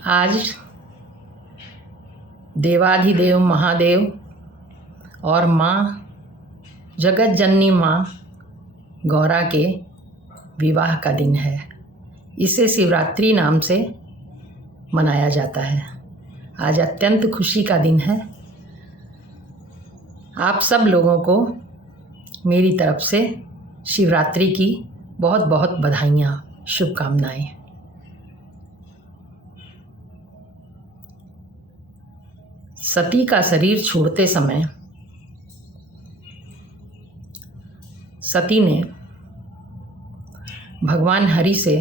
आज देवाधिदेव महादेव और माँ जगत जननी माँ गौरा के विवाह का दिन है। इसे शिवरात्रि नाम से मनाया जाता है। आज अत्यंत खुशी का दिन है। आप सब लोगों को मेरी तरफ से शिवरात्रि की बहुत बहुत बधाइयाँ, शुभकामनाएं। सती का शरीर छोड़ते समय सती ने भगवान हरि से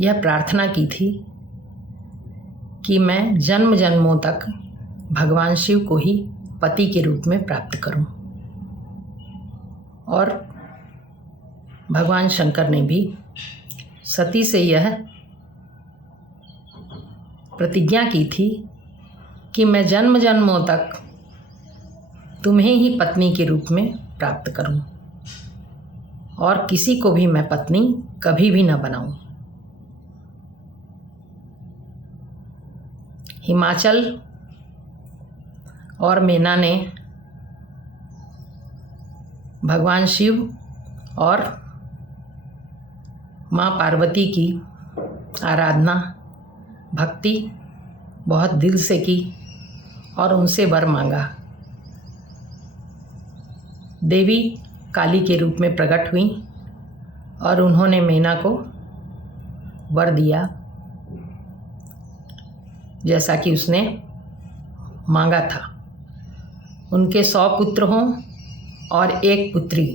यह प्रार्थना की थी कि मैं जन्म जन्मों तक भगवान शिव को ही पति के रूप में प्राप्त करूं। और भगवान शंकर ने भी सती से यह प्रतिज्ञा की थी कि मैं जन्म जन्मों तक तुम्हें ही पत्नी के रूप में प्राप्त करूं और किसी को भी मैं पत्नी कभी भी न बनाऊं। हिमाचल और मेना ने भगवान शिव और माँ पार्वती की आराधना भक्ति बहुत दिल से की और उनसे वर मांगा। देवी काली के रूप में प्रकट हुई और उन्होंने मेना को वर दिया जैसा कि उसने मांगा था। उनके 100 पुत्र हों और एक पुत्री।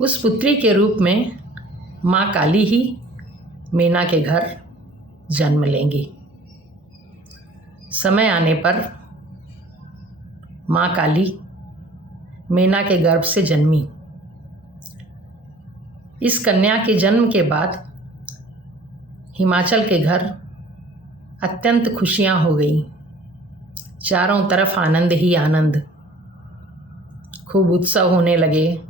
उस पुत्री के रूप में माँ काली ही मेना के घर जन्म लेंगी। समय आने पर माँ काली मेना के गर्भ से जन्मी। इस कन्या के जन्म के बाद हिमाचल के घर अत्यंत खुशियाँ हो गई। चारों तरफ आनंद ही आनंद। खूब उत्सव होने लगे,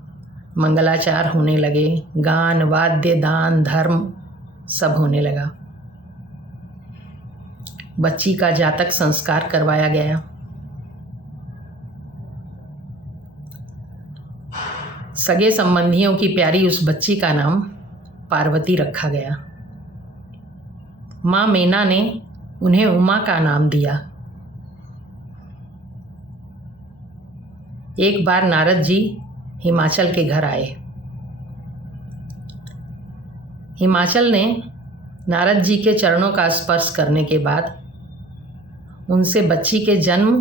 मंगलाचार होने लगे, गान वाद्य दान धर्म सब होने लगा। बच्ची का जातक संस्कार करवाया गया। सगे संबंधियों की प्यारी उस बच्ची का नाम पार्वती रखा गया। माँ मेना ने उन्हें उमा का नाम दिया। एक बार नारद जी हिमाचल के घर आए। हिमाचल ने नारद जी के चरणों का स्पर्श करने के बाद उनसे बच्ची के जन्म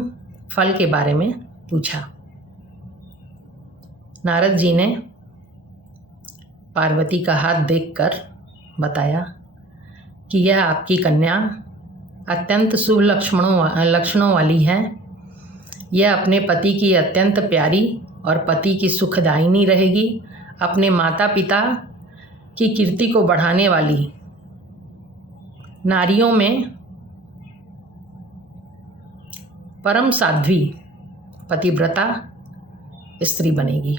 फल के बारे में पूछा। नारद जी ने पार्वती का हाथ देखकर बताया कि यह आपकी कन्या अत्यंत शुभ लक्षणों वाली है। यह अपने पति की अत्यंत प्यारी और पति की सुखदायिनी रहेगी। अपने माता पिता की कीर्ति को बढ़ाने वाली, नारियों में परम साध्वी पतिव्रता स्त्री बनेगी।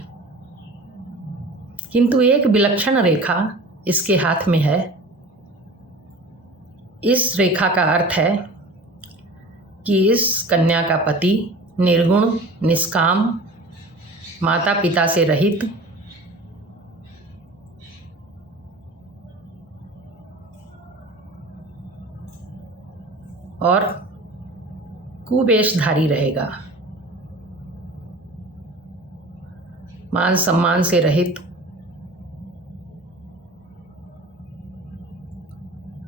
किंतु एक विलक्षण रेखा इसके हाथ में है। इस रेखा का अर्थ है कि इस कन्या का पति निर्गुण, निष्काम, माता पिता से रहित, और कुवेशधारी रहेगा। मान सम्मान से रहित,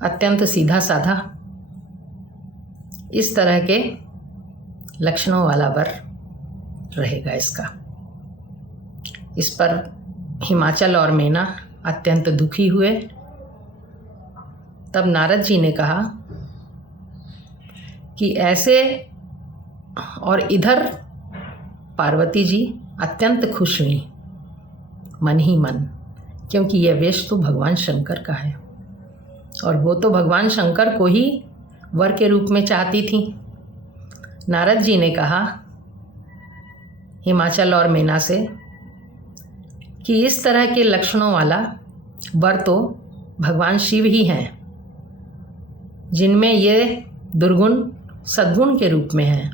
अत्यंत सीधा साधा, इस तरह के लक्षणों वाला वर रहेगा इसका। इस पर हिमाचल और मेना अत्यंत दुखी हुए। तब नारद जी ने कहा कि ऐसे, और इधर पार्वती जी अत्यंत खुश हुई मन ही मन, क्योंकि यह वेश तो भगवान शंकर का है और वो तो भगवान शंकर को ही वर के रूप में चाहती थी। नारद जी ने कहा हिमाचल और मेना से कि इस तरह के लक्षणों वाला वर तो भगवान शिव ही हैं जिनमें ये दुर्गुण सद्गुण के रूप में हैं,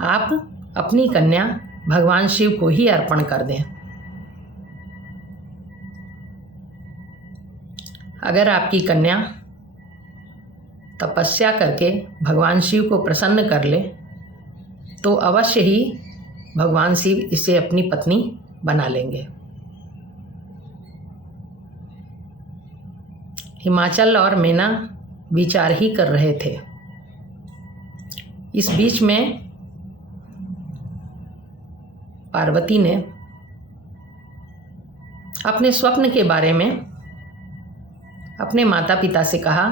आप अपनी कन्या भगवान शिव को ही अर्पण कर दें। अगर आपकी कन्या तपस्या करके भगवान शिव को प्रसन्न कर ले तो अवश्य ही भगवान शिव इसे अपनी पत्नी बना लेंगे। हिमाचल और मीना विचार ही कर रहे थे। इस बीच में पार्वती ने अपने स्वप्न के बारे में अपने माता पिता से कहा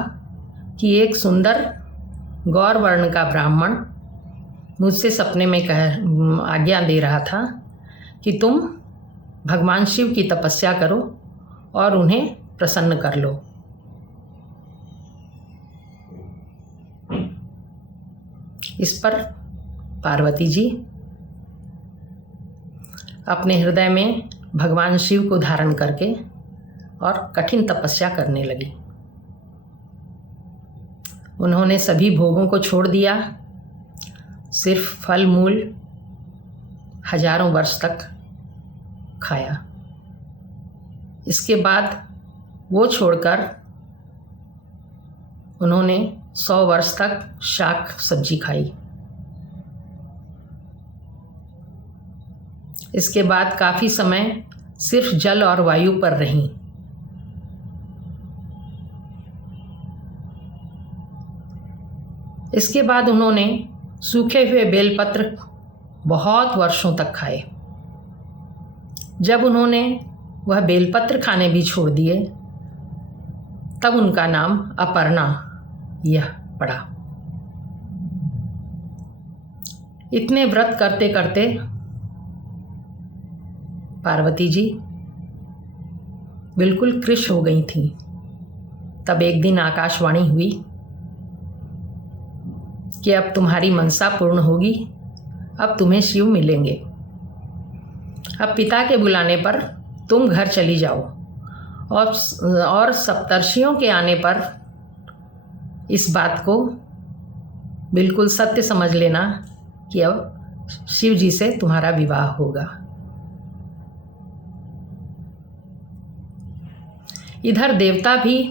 कि एक सुंदर गौर वर्ण का ब्राह्मण मुझसे सपने में आज्ञा दे रहा था कि तुम भगवान शिव की तपस्या करो और उन्हें प्रसन्न कर लो। इस पर पार्वती जी अपने हृदय में भगवान शिव को धारण करके और कठिन तपस्या करने लगी। उन्होंने सभी भोगों को छोड़ दिया, सिर्फ फल मूल हजारों वर्ष तक खाया। इसके बाद वो छोड़कर उन्होंने 100 वर्ष तक शाक सब्जी खाई। इसके बाद काफ़ी समय सिर्फ जल और वायु पर रहीं। इसके बाद उन्होंने सूखे हुए बेलपत्र बहुत वर्षों तक खाए। जब उन्होंने वह बेलपत्र खाने भी छोड़ दिए तब उनका नाम अपर्णा यह पड़ा। इतने व्रत करते करते पार्वती जी बिल्कुल कृश हो गई थीं। तब एक दिन आकाशवाणी हुई कि अब तुम्हारी मनसा पूर्ण होगी, अब तुम्हें शिव मिलेंगे। अब पिता के बुलाने पर तुम घर चली जाओ और सप्तर्षियों के आने पर इस बात को बिल्कुल सत्य समझ लेना कि अब शिव जी से तुम्हारा विवाह होगा। इधर देवता भी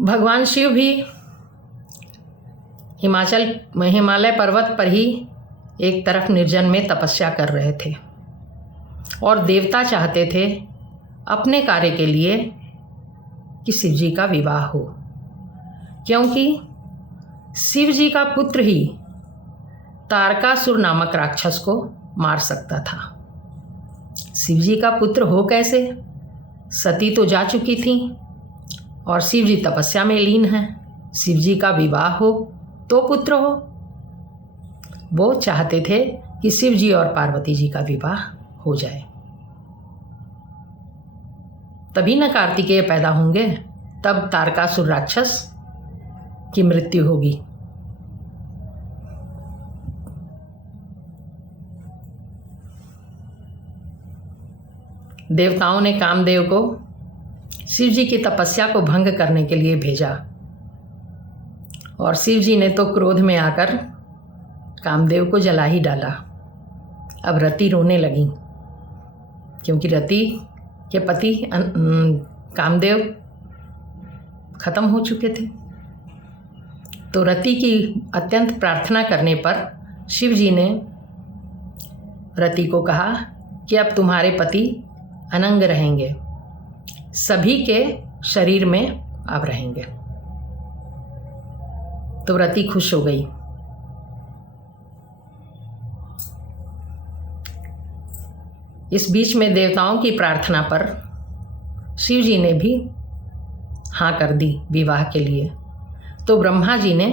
भगवान शिव भी हिमालय पर्वत पर ही एक तरफ निर्जन में तपस्या कर रहे थे और देवता चाहते थे अपने कार्य के लिए कि शिव जी का विवाह हो, क्योंकि शिव जी का पुत्र ही तारकासुर नामक राक्षस को मार सकता था। शिव जी का पुत्र हो कैसे? सती तो जा चुकी थी और शिव जी तपस्या में लीन हैं। शिव जी का विवाह हो तो पुत्र हो। वो चाहते थे कि शिव जी और पार्वती जी का विवाह हो जाए, तभी न कार्तिकेय पैदा होंगे, तब तारकासुर राक्षस की मृत्यु होगी। देवताओं ने कामदेव को शिव जी की तपस्या को भंग करने के लिए भेजा और शिव जी ने तो क्रोध में आकर कामदेव को जला ही डाला। अब रति रोने लगी, क्योंकि रति के पति कामदेव खत्म हो चुके थे। तो रति की अत्यंत प्रार्थना करने पर शिव जी ने रति को कहा कि अब तुम्हारे पति अनंग रहेंगे, सभी के शरीर में अब रहेंगे। तो रति खुश हो गई। इस बीच में देवताओं की प्रार्थना पर शिव जी ने भी हाँ कर दी विवाह के लिए। तो ब्रह्मा जी ने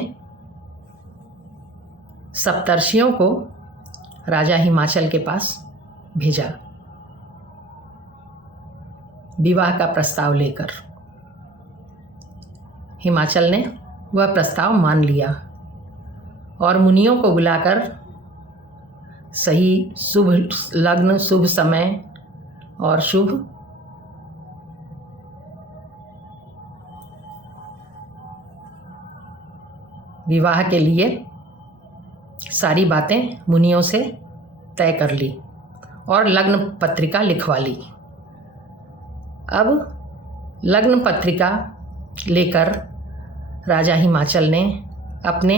सप्तर्षियों को राजा हिमाचल के पास भेजा विवाह का प्रस्ताव लेकर। हिमाचल ने वह प्रस्ताव मान लिया और मुनियों को बुलाकर सही शुभ लग्न, शुभ समय और शुभ विवाह के लिए सारी बातें मुनियों से तय कर ली और लग्न पत्रिका लिखवा ली। अब लग्न पत्रिका लेकर राजा हिमाचल ने अपने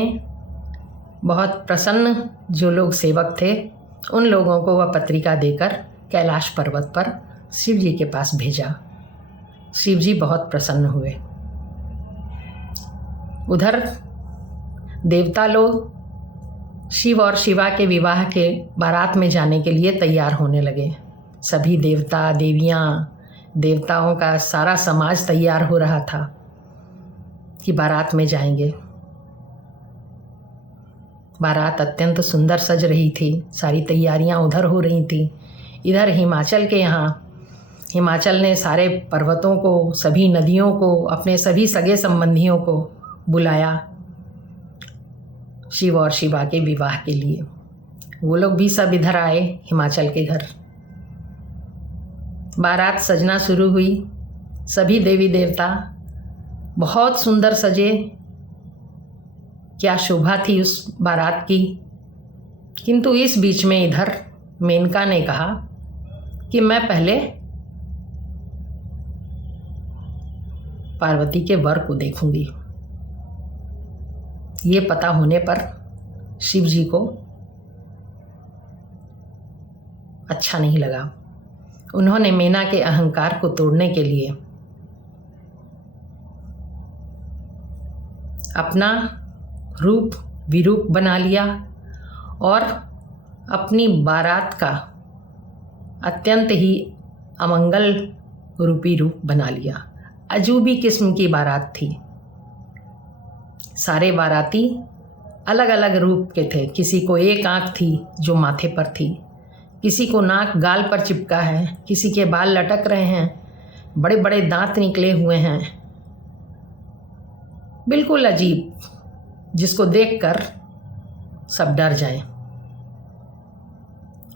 बहुत प्रसन्न जो लोग सेवक थे उन लोगों को वह पत्रिका देकर कैलाश पर्वत पर शिव जी के पास भेजा। शिव जी बहुत प्रसन्न हुए। उधर देवता लोग शिव और शिवा के विवाह के बारात में जाने के लिए तैयार होने लगे। सभी देवता देवियाँ, देवताओं का सारा समाज तैयार हो रहा था कि बारात में जाएंगे। बारात अत्यंत सुंदर सज रही थी, सारी तैयारियां उधर हो रही थी। इधर हिमाचल के यहाँ हिमाचल ने सारे पर्वतों को, सभी नदियों को, अपने सभी सगे संबंधियों को बुलाया शिव और शिवा के विवाह के लिए। वो लोग भी सब इधर आए हिमाचल के घर। बारात सजना शुरू हुई। सभी देवी देवता बहुत सुंदर सजे। क्या शोभा थी उस बारात की। किंतु इस बीच में इधर मेनका ने कहा कि मैं पहले पार्वती के वर को देखूंगी। ये पता होने पर शिव जी को अच्छा नहीं लगा। उन्होंने मीना के अहंकार को तोड़ने के लिए अपना रूप विरूप बना लिया और अपनी बारात का अत्यंत ही अमंगल रूपी रूप बना लिया। अजूबी किस्म की बारात थी। सारे बाराती अलग अलग रूप के थे। किसी को एक आँख थी जो माथे पर थी, किसी को नाक गाल पर चिपका है, किसी के बाल लटक रहे हैं, बड़े बड़े दांत निकले हुए हैं। बिल्कुल अजीब, जिसको देखकर सब डर जाएं।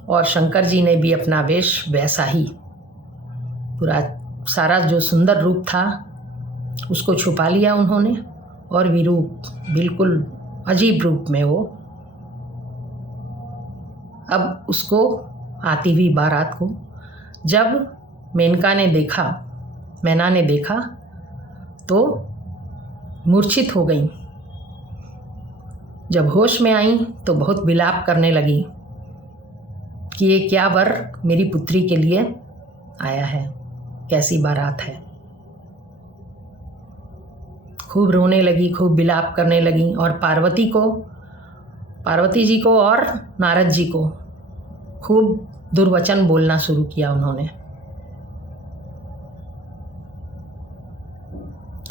और शंकर जी ने भी अपना वेश वैसा ही, पूरा सारा जो सुंदर रूप था उसको छुपा लिया उन्होंने और विरूप बिल्कुल अजीब रूप में वो अब उसको आती हुई बारात को जब मैना ने देखा तो मूर्छित हो गई। जब होश में आई तो बहुत विलाप करने लगी कि ये क्या वर मेरी पुत्री के लिए आया है, कैसी बारात है। खूब रोने लगी, खूब विलाप करने लगी और पार्वती जी को और नारद जी को खूब दुर्वचन बोलना शुरू किया उन्होंने।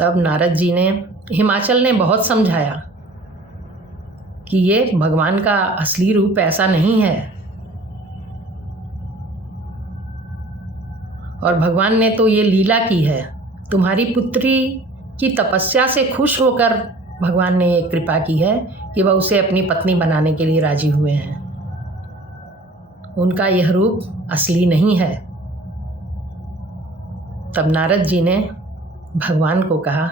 तब नारद जी ने, हिमाचल ने बहुत समझाया कि ये भगवान का असली रूप ऐसा नहीं है और भगवान ने तो ये लीला की है। तुम्हारी पुत्री की तपस्या से खुश होकर भगवान ने ये कृपा की है कि वह उसे अपनी पत्नी बनाने के लिए राजी हुए हैं। उनका यह रूप असली नहीं है। तब नारद जी ने भगवान को कहा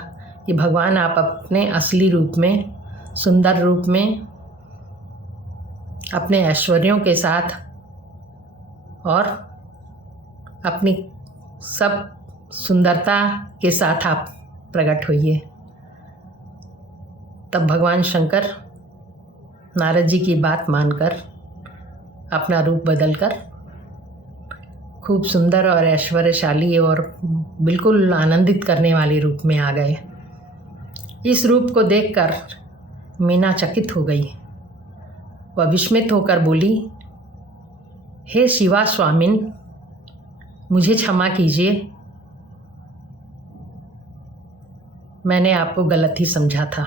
कि भगवान आप अपने असली रूप में, सुंदर रूप में, अपने ऐश्वर्यों के साथ और अपनी सब सुंदरता के साथ आप प्रकट होइए। तब भगवान शंकर नारद जी की बात मानकर अपना रूप बदलकर खूब सुंदर और ऐश्वर्यशाली और बिल्कुल आनंदित करने वाले रूप में आ गए। इस रूप को देखकर मीना चकित हो गई। वह विस्मित होकर बोली, हे शिवा स्वामिन, मुझे क्षमा कीजिए, मैंने आपको गलत ही समझा था।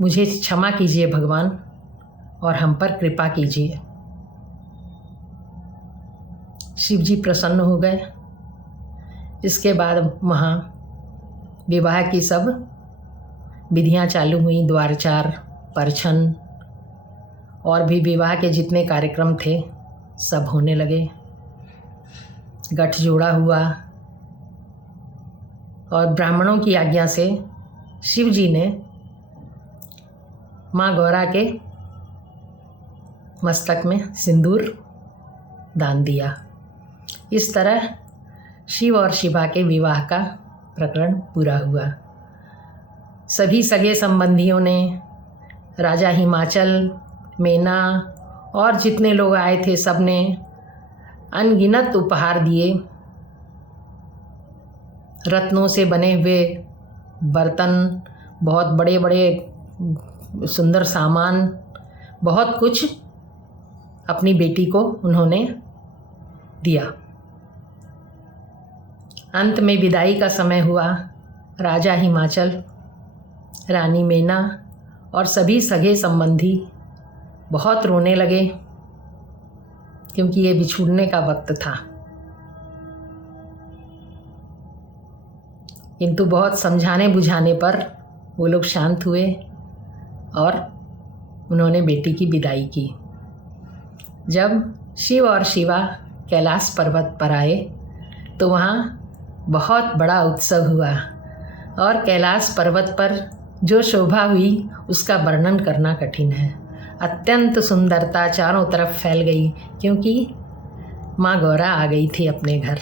मुझे क्षमा कीजिए भगवान और हम पर कृपा कीजिए। शिव जी प्रसन्न हो गए। इसके बाद वहाँ विवाह की सब विधियाँ चालू हुई। द्वारचार, परछन और भी विवाह के जितने कार्यक्रम थे सब होने लगे। गठजोड़ा हुआ और ब्राह्मणों की आज्ञा से शिव जी ने माँ गौरा के मस्तक में सिंदूर दान दिया। इस तरह शिव और शिवा के विवाह का प्रकरण पूरा हुआ। सभी सगे संबंधियों ने, राजा हिमाचल, मेना और जितने लोग आए थे सब ने अनगिनत उपहार दिए। रत्नों से बने हुए बर्तन, बहुत बड़े बड़े सुंदर सामान, बहुत कुछ अपनी बेटी को उन्होंने दिया। अंत में विदाई का समय हुआ। राजा हिमाचल, रानी मेना और सभी सगे संबंधी बहुत रोने लगे, क्योंकि ये बिछुड़ने का वक्त था। किंतु बहुत समझाने बुझाने पर वो लोग शांत हुए और उन्होंने बेटी की विदाई की। जब शिव और शिवा कैलाश पर्वत पर आए तो वहाँ बहुत बड़ा उत्सव हुआ और कैलाश पर्वत पर जो शोभा हुई उसका वर्णन करना कठिन है। अत्यंत सुंदरता चारों तरफ फैल गई, क्योंकि माँ गौरा आ गई थी अपने घर।